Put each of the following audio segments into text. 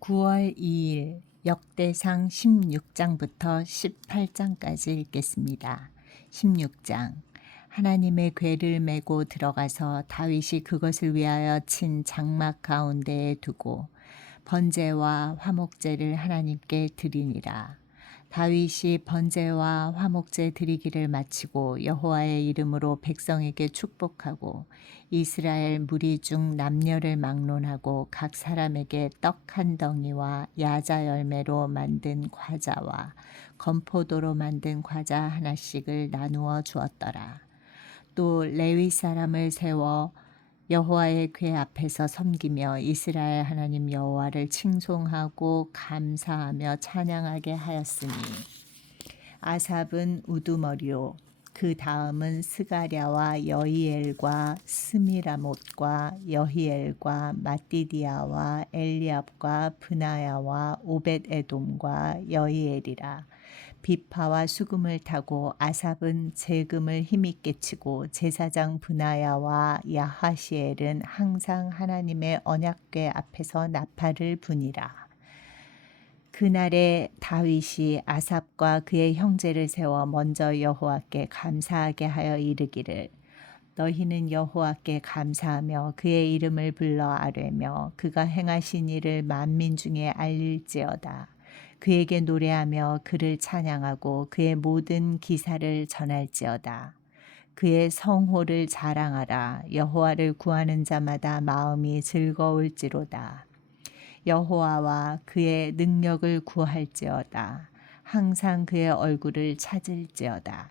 9월 2일 역대상 16장부터 18장까지 읽겠습니다. 16장 하나님의 궤를 메고 들어가서 다윗이 그것을 위하여 친 장막 가운데에 두고 번제와 화목제를 하나님께 드리니라. 다윗이 번제와 화목제 드리기를 마치고 여호와의 이름으로 백성에게 축복하고 이스라엘 무리 중 남녀를 막론하고 각 사람에게 떡 한 덩이와 야자 열매로 만든 과자와 건포도로 만든 과자 하나씩을 나누어 주었더라. 또 레위 사람을 세워 여호와의 궤 앞에서 섬기며 이스라엘 하나님 여호와를 칭송하고 감사하며 찬양하게 하였으니 아삽은 우두머리요. 그 다음은 스가랴와 여히엘과 스미라못과 여히엘과 마띠디아와 엘리압과 브나야와 오벳에돔과 여히엘이라 비파와 수금을 타고 아삽은 재금을 힘있게 치고 제사장 브나야와 야하시엘은 항상 하나님의 언약궤 앞에서 나팔을 부니라. 그날에 다윗이 아삽과 그의 형제를 세워 먼저 여호와께 감사하게 하여 이르기를 너희는 여호와께 감사하며 그의 이름을 불러 아뢰며 그가 행하신 일을 만민 중에 알릴지어다. 그에게 노래하며 그를 찬양하고 그의 모든 기사를 전할지어다. 그의 성호를 자랑하라. 여호와를 구하는 자마다 마음이 즐거울지로다. 여호와와 그의 능력을 구할지어다. 항상 그의 얼굴을 찾을지어다.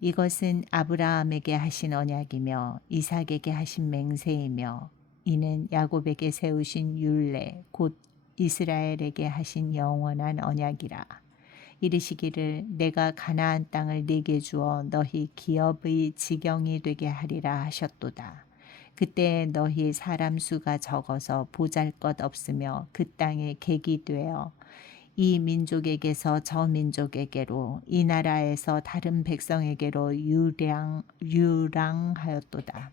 이것은 아브라함에게 하신 언약이며 이삭에게 하신 맹세이며 이는 야곱에게 세우신 율례 곧 이스라엘에게 하신 영원한 언약이라. 이르시기를 내가 가나안 땅을 네게 주어 너희 기업의 지경이 되게 하리라 하셨도다. 그때 너희 사람 수가 적어서 보잘것 없으며 그 땅에 객이 되어 이 민족에게서 저 민족에게로 이 나라에서 다른 백성에게로 유랑 유랑하였도다.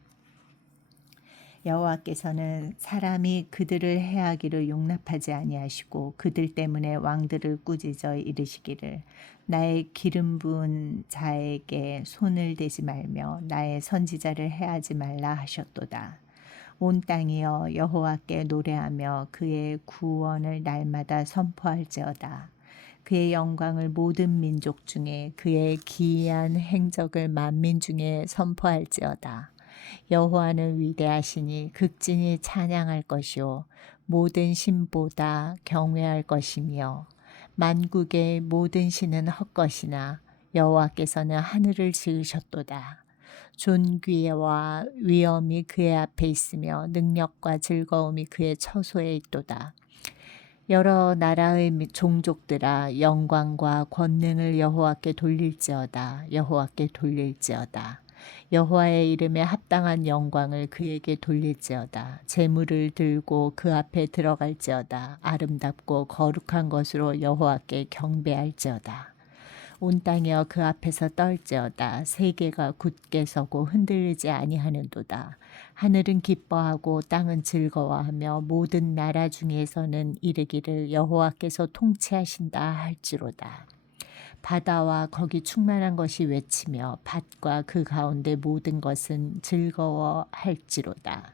여호와께서는 사람이 그들을 해하기를 용납하지 아니하시고 그들 때문에 왕들을 꾸짖어 이르시기를 나의 기름 부은 자에게 손을 대지 말며 나의 선지자를 해하지 말라 하셨도다. 온 땅이여 여호와께 노래하며 그의 구원을 날마다 선포할지어다. 그의 영광을 모든 민족 중에 그의 기이한 행적을 만민 중에 선포할지어다. 여호와는 위대하시니 극진히 찬양할 것이요 모든 신보다 경외할 것이며 만국의 모든 신은 헛것이나 여호와께서는 하늘을 지으셨도다. 존귀와 위엄이 그의 앞에 있으며 능력과 즐거움이 그의 처소에 있도다. 여러 나라의 종족들아 영광과 권능을 여호와께 돌릴지어다. 여호와께 돌릴지어다. 여호와의 이름에 합당한 영광을 그에게 돌릴지어다. 재물을 들고 그 앞에 들어갈지어다. 아름답고 거룩한 것으로 여호와께 경배할지어다 온 땅이여 그 앞에서 떨지어다. 세계가 굳게 서고 흔들리지 아니하는도다. 하늘은 기뻐하고 땅은 즐거워하며 모든 나라 중에서는 이르기를 여호와께서 통치하신다 할지로다. 바다와 거기 충만한 것이 외치며 밭과 그 가운데 모든 것은 즐거워할지로다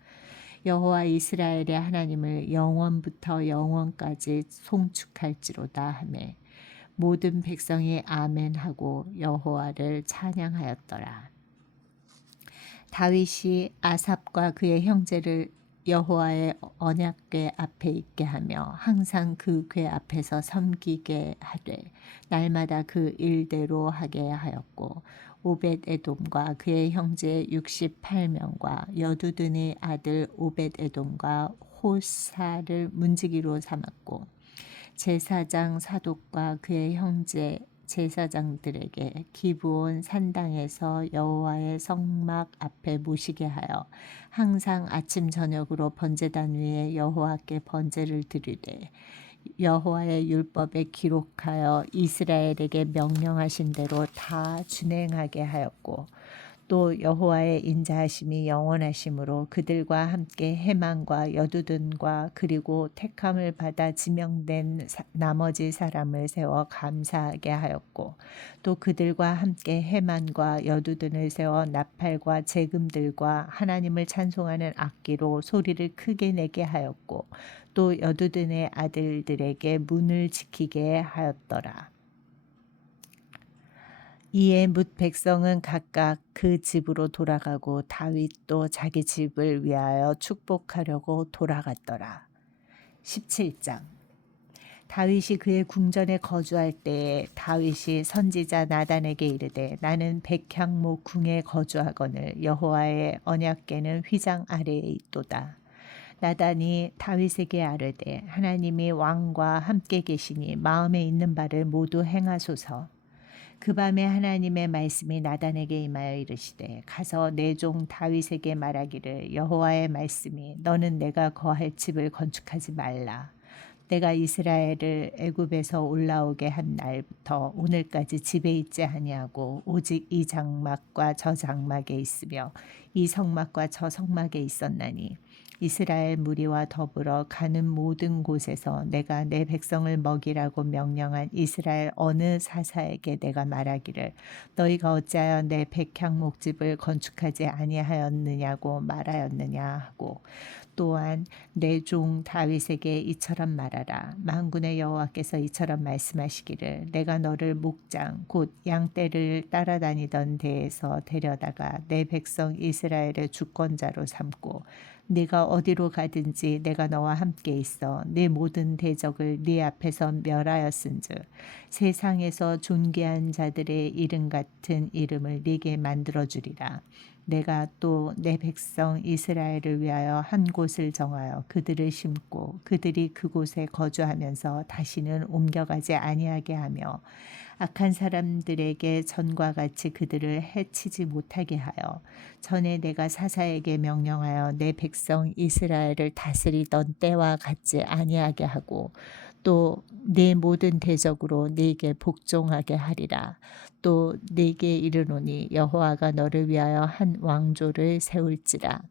여호와 이스라엘의 하나님을 영원부터 영원까지 송축할지로다 하매 모든 백성이 아멘하고 여호와를 찬양하였더라. 다윗이 아삽과 그의 형제를 여호와의 언약궤 앞에 있게 하며 항상 그 궤 앞에서 섬기게 하되 날마다 그 일대로 하게 하였고 오벳 에돔과 그의 형제 68명과 여두둔의 아들 오벳 에돔과 호사를 문지기로 삼았고 제사장 사독과 그의 형제 제사장들에게 기브온 산당에서 여호와의 성막 앞에 모시게 하여 항상 아침 저녁으로 번제단 위에 여호와께 번제를 드리되 여호와의 율법에 기록하여 이스라엘에게 명령하신 대로 다 준행하게 하였고 또 여호와의 인자하심이 영원하심으로 그들과 함께 해만과 여두둔과 그리고 택함을 받아 지명된 사, 나머지 사람을 세워 감사하게 하였고 또 그들과 함께 해만과 여두둔을 세워 나팔과 재금들과 하나님을 찬송하는 악기로 소리를 크게 내게 하였고 또 여두둔의 아들들에게 문을 지키게 하였더라. 이에 뭇 백성은 각각 그 집으로 돌아가고 다윗도 자기 집을 위하여 축복하려고 돌아갔더라. 17장 다윗이 그의 궁전에 거주할 때에 다윗이 선지자 나단에게 이르되 나는 백향목 궁에 거주하거늘 여호와의 언약궤는 휘장 아래에 있도다. 나단이 다윗에게 아뢰되 하나님이 왕과 함께 계시니 마음에 있는 바를 모두 행하소서. 그 밤에 하나님의 말씀이 나단에게 임하여 이르시되 가서 내 종 다윗에게 말하기를 여호와의 말씀이 너는 내가 거할 집을 건축하지 말라. 내가 이스라엘을 애굽에서 올라오게 한 날부터 오늘까지 집에 있지 아니하고 오직 이 장막과 저 장막에 있으며 이 성막과 저 성막에 있었나니 이스라엘 무리와 더불어 가는 모든 곳에서 내가 내 백성을 먹이라고 명령한 이스라엘 어느 사사에게 내가 말하기를 너희가 어찌하여 내 백향 목집을 건축하지 아니하였느냐고 말하였느냐 하고 또한 내 종 다윗에게 이처럼 말하라. 만군의 여호와께서 이처럼 말씀하시기를 내가 너를 목장 곧 양떼를 따라다니던 데에서 데려다가 내 백성 이스라엘의 주권자로 삼고 네가 어디로 가든지 내가 너와 함께 있어. 네 모든 대적을 네 앞에서 멸하였은즉 세상에서 존귀한 자들의 이름 같은 이름을 네게 만들어 주리라 내가 또 내 백성 이스라엘을 위하여 한 곳을 정하여 그들을 심고 그들이 그곳에 거주하면서 다시는 옮겨가지 아니하게 하며 악한 사람들에게 전과 같이 그들을 해치지 못하게 하여 전에 내가 사사에게 명령하여 내 백성 이스라엘을 다스리던 때와 같지 아니하게 하고 또 내 모든 대적으로 네게 복종하게 하리라. 또 네게 이르노니 여호와가 너를 위하여 한 왕조를 세울지라.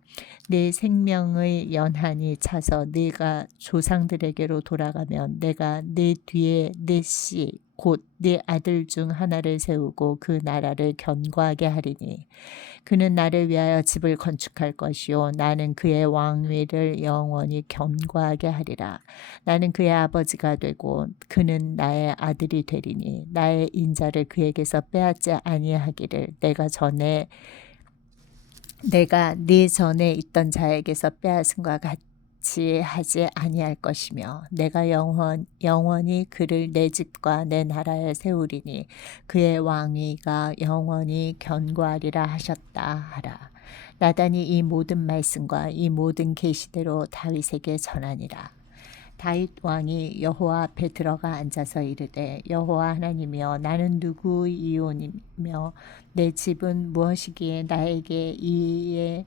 내 생명의 연한이 차서 네가 조상들에게로 돌아가면 내가 네 뒤에 네씨 곧 네 아들 중 하나를 세우고 그 나라를 견고하게 하리니 그는 나를 위하여 집을 건축할 것이요 나는 그의 왕위를 영원히 견고하게 하리라. 나는 그의 아버지가 되고 그는 나의 아들이 되리니 나의 인자를 그에게서 빼앗지 아니하기를 내가 전에 내가 네 전에 있던 자에게서 빼앗은과 같 같이 하지 아니할 것이며 내가 영원 영원히 그를 내 집과 내 나라에 세우리니 그의 왕위가 영원히 견고하리라 하셨다 하라. 나단이 이 모든 말씀과 이 모든 계시대로 다윗에게 전하니라. 다윗 왕이 여호와 앞에 들어가 앉아서 이르되 여호와 하나님이여 나는 누구의 이혼이며 내 집은 무엇이기에 나에게 이에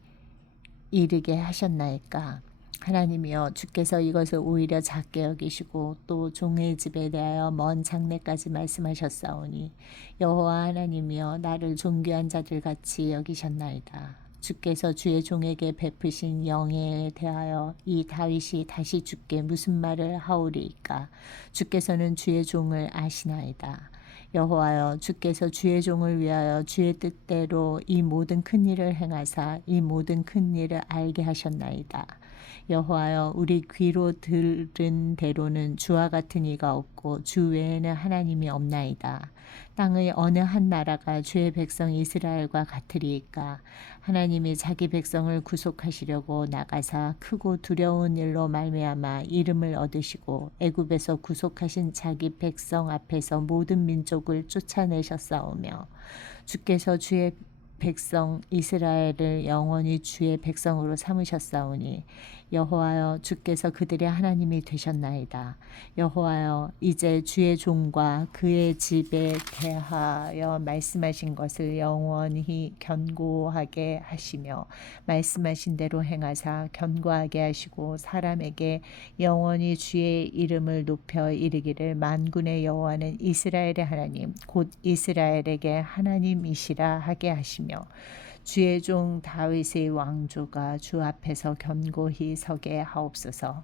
이르게 하셨나이까 하나님이여 주께서 이것을 오히려 작게 여기시고 또 종의 집에 대하여 먼 장래까지 말씀하셨사오니 여호와 하나님이여 나를 존귀한 자들 같이 여기셨나이다. 주께서 주의 종에게 베푸신 영예에 대하여 이 다윗이 다시 주께 무슨 말을 하오리까 주께서는 주의 종을 아시나이다. 여호와여 주께서 주의 종을 위하여 주의 뜻대로 이 모든 큰 일을 행하사 이 모든 큰 일을 알게 하셨나이다. 여호와여 우리 귀로 들은 대로는 주와 같은 이가 없고 주 외에는 하나님이 없나이다. 땅의 어느 한 나라가 주의 백성 이스라엘과 같으리이까 하나님이 자기 백성을 구속하시려고 나가사 크고 두려운 일로 말미암아 이름을 얻으시고 애굽에서 구속하신 자기 백성 앞에서 모든 민족을 쫓아내셨사오며 주께서 주의 백성 이스라엘을 영원히 주의 백성으로 삼으셨사오니 여호와여 주께서 그들의 하나님이 되셨나이다. 여호와여 이제 주의 종과 그의 집에 대하여 말씀하신 것을 영원히 견고하게 하시며 말씀하신 대로 행하사 견고하게 하시고 사람에게 영원히 주의 이름을 높여 이르기를 만군의 여호와는 이스라엘의 하나님 곧 이스라엘에게 하나님이시라 하게 하시며 주의 종 다윗의 왕조가 주 앞에서 견고히 서게 하옵소서.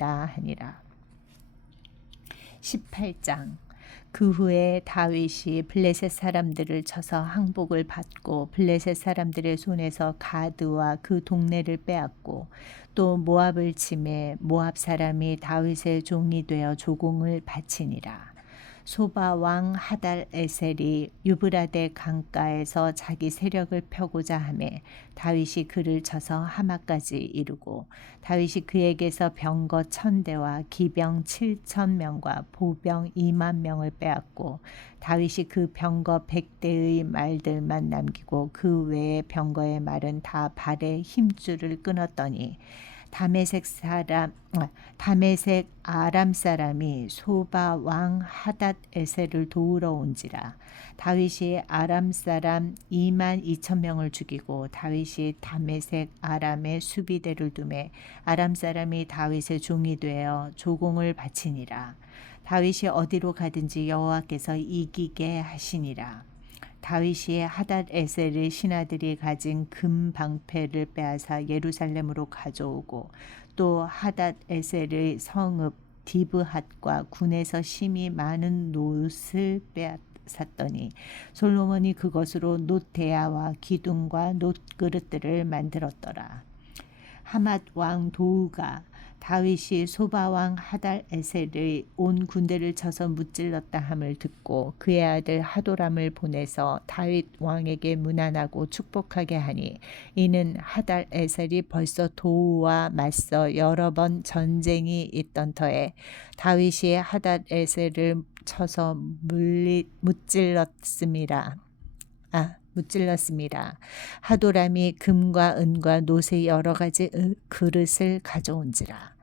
이다 하니라. 18장 그 후에 다윗이 블레셋 사람들을 쳐서 항복을 받고 블레셋 사람들의 손에서 가드와 그 동네를 빼앗고 또 모압을 침해 모압 사람이 다윗의 종이 되어 조공을 바치니라. 소바 왕 하달 에셀이 유브라데 강가에서 자기 세력을 펴고자 하매 다윗이 그를 쳐서 하마까지 이르고 다윗이 그에게서 병거 천 대와 기병 칠천 명과 보병 이만 명을 빼앗고 다윗이 그 병거 백대의 말들만 남기고 그 외의 병거의 말은 다 발에 힘줄을 끊었더니 다메색 사람 다메색 아람 사람이 소바 왕 하닷 에셀을 도우러 온지라. 다윗이 아람 사람 2만 2천 명을 죽이고 다윗이 다메색 아람의 수비대를 두매 아람 사람이 다윗의 종이 되어 조공을 바치니라. 다윗이 어디로 가든지 여호와께서 이기게 하시니라 다윗이 하닷 에셀의 신하들이 가진 금 방패를 빼앗아 예루살렘으로 가져오고 또 하닷 에셀의 성읍 디브핫과 군에서 심히 많은 노을 빼앗았더니 솔로몬이 그것으로 놋대야와 기둥과 놋그릇들을 만들었더라. 하맛 왕 도우가 다윗이 소바왕 하달 에셀의 온 군대를 쳐서 무찔렀다 함을 듣고 그의 아들 하도람을 보내서 다윗 왕에게 무난하고 축복하게 하니 이는 하달 에셀이 벌써 도우와 맞서 여러 번 전쟁이 있던 터에 다윗이 하달 에셀을 쳐서 물리 무찔렀습니다. 아 무찔렀습니다. 하도람이 금과 은과 노새 여러 가지 그릇을 가져온지라.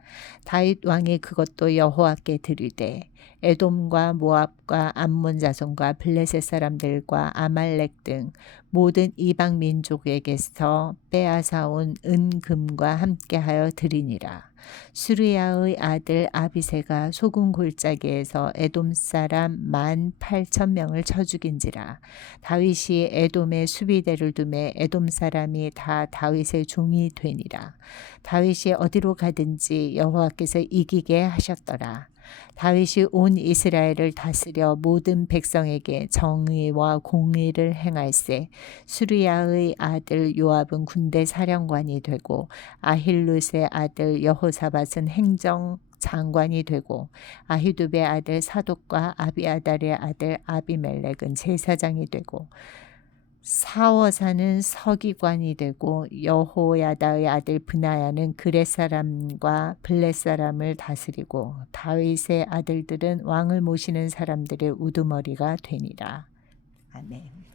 다윗 왕이 그것도 여호와께 드리되 에돔과 모압과 암몬 자손과 블레셋 사람들과 아말렉 등 모든 이방 민족에게서 빼앗아온 은금과 함께하여 드리니라. 수리야의 아들 아비세가 소금 골짜기에서 에돔 사람 만 팔천 명을 쳐 죽인지라. 다윗이 에돔의 수비대를 두매 에돔 사람이 다 다윗의 종이 되니라. 다윗이 어디로 가든지 여호와께서 이기게 하셨더라 다윗이 온 이스라엘을 다스려 모든 백성에게 정의와 공의를 행할세. 수리야의 아들 요압은 군대 사령관이 되고 아힐룻의 아들 여호사밧은 행정 장관이 되고 아히두베 아들 사독과 아비아달의 아들 아비멜렉은 제사장이 되고 사워사는 서기관이 되고 여호야다의 아들 브나야는 그렛 사람과 블렛 사람을 다스리고 다윗의 아들들은 왕을 모시는 사람들의 우두머리가 되니라. 아멘.